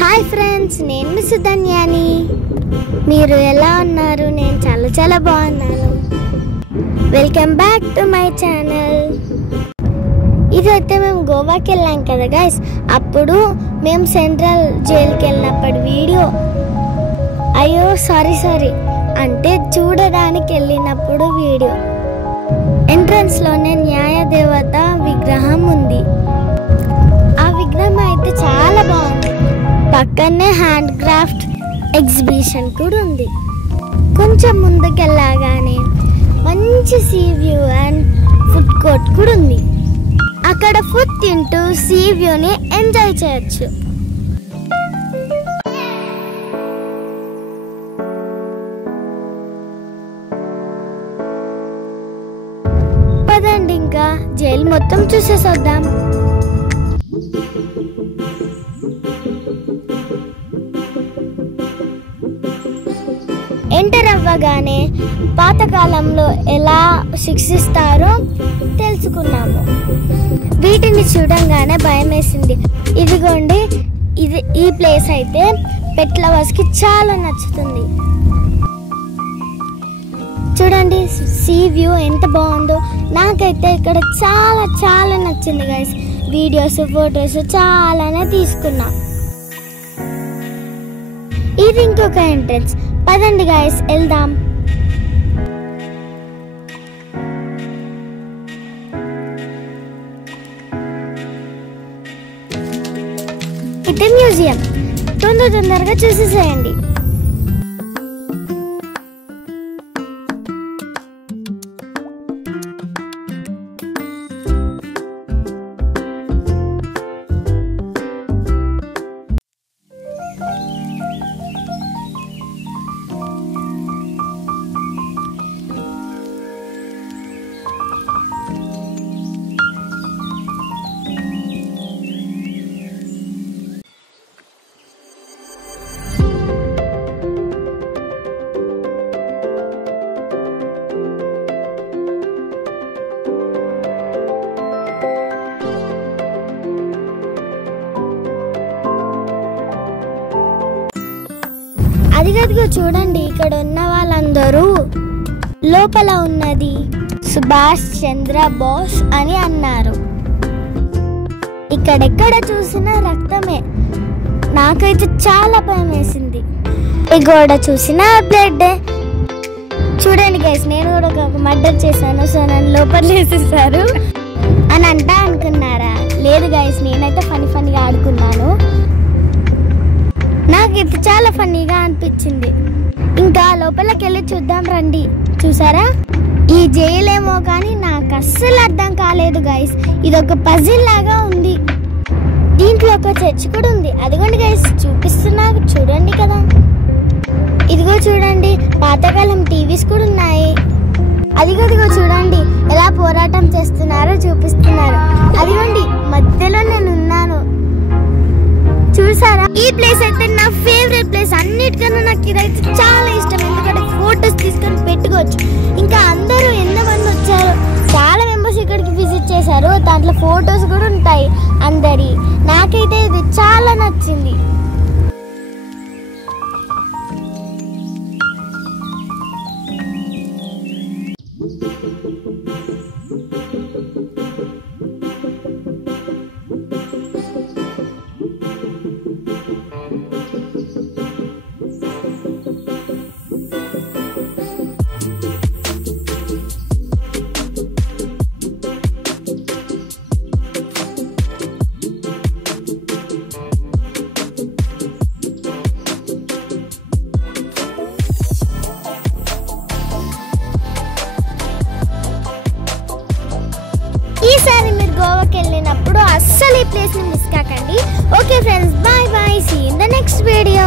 Hi friends, నేను మీ సుధన్యాని. మీరు ఎలా ఉన్నారు? నేను చాలా బాగున్నాను. Welcome back to my channel. ఇదైతే మేము గోవాకి వెళ్ళాం కదా గైస్. అప్పుడు మేము సెంట్రల్ జైలుకి వెళ్ళినప్పుడు వీడియో. అయ్యో సారీ అంటే చూడడానికి వెళ్ళినప్పుడు వీడియో. ఎంట్రన్స్లోనే న్యాయదేవత విగ్రహం ఉంది. ఆ విగ్రహం అయితే చాలా బాగుంది. పక్కనే హ్యాండ్ క్రాఫ్ట్ ఎగ్జిబిషన్ కూడా ఉంది. కొంచెం ముందుకెళ్ళగానే మంచి see view and food court కూడా ఉంది. అక్కడ ఫుడ్ తింటూ సీ వ్యూని ఎంజాయ్ చేయొచ్చు. పదండి ఇంకా జైలు మొత్తం చూసేసొద్దాం. ఎంటర్ అవ్వగానే పాతకాలంలో ఎలా శిక్షిస్తారో తెలుసుకున్నాము. వీటిని చూడంగానే భయం వేసింది. ఇదిగోండి, ఈ ప్లేస్ అయితే పెట్ లవర్స్కి చాలా నచ్చుతుంది. చూడండి సీ వ్యూ ఎంత బాగుందో. నాకైతే ఇక్కడ చాలా నచ్చింది గైస్. వీడియోస్ ఫొటోస్ చాలానే తీసుకున్నా. ఇది ఇంకొక ఎంట్రన్స్. పదండి గైస్ వెళ్దాం. ఇది మ్యూజియం. తొందరగా చూసేసేయండి. అదిగదిగో చూడండి, ఇక్కడ ఉన్న వాళ్ళందరూ లోపల ఉన్నది సుభాష్ చంద్ర బోస్ అని అన్నారు. ఇక్కడెక్కడ చూసినా రక్తమే. నాకైతే చాలా భయం వేసింది. ఈ గోడ చూసినా బ్లడ్. చూడండి గైస్, నేను కూడా ఒక మర్డర్ చేశాను, సో నన్ను లోపల వేసేసారు అని అనుకున్నారా? లేదు గైస్, నేనైతే ఫన్నీగా ఆడుకున్నాను. నాకైతే చాలా ఫన్నీగా అనిపించింది. ఇంకా లోపలికి వెళ్ళి చూద్దాం రండి. చూసారా, ఈ జైలేమో కానీ నాకు అస్సలు అర్థం కాలేదు గైస్. ఇది ఒక పజిల్ లాగా ఉంది. దీంట్లో ఒక చర్చ్ కూడా ఉంది. అదిగోండి గైస్, చూపిస్తున్నా చూడండి కదా. ఇదిగో చూడండి, పాతకాలం టీవీస్ కూడా ఉన్నాయి. అదిగో చూడండి, ఎలా పోరాటం చేస్తున్నారో చూపిస్తున్నారు. అదిగోండి, మధ్యలో నేను ఉన్నాను. చూసారా, ఈ ప్లేస్ అయితే నా ఫేవరెట్ ప్లేస్. అన్నిటికన్నా నాకు ఇదైతే చాలా ఇష్టం. ఎందుకంటే ఫొటోస్ తీసుకొని పెట్టుకోవచ్చు. ఇంకా అందరూ ఎంతమంది వచ్చారు, చాలా మెంబర్స్ ఇక్కడికి విజిట్ చేశారు. దాంట్లో ఫొటోస్ కూడా ఉంటాయి అందరి. నాకైతే ఇది చాలా నచ్చింది. ఈసారి మీరు గోవాకి వెళ్ళినప్పుడు అస్సలు ఈ ప్లేస్ని మిస్ కాకండి. Okay friends, bye. See in the next video.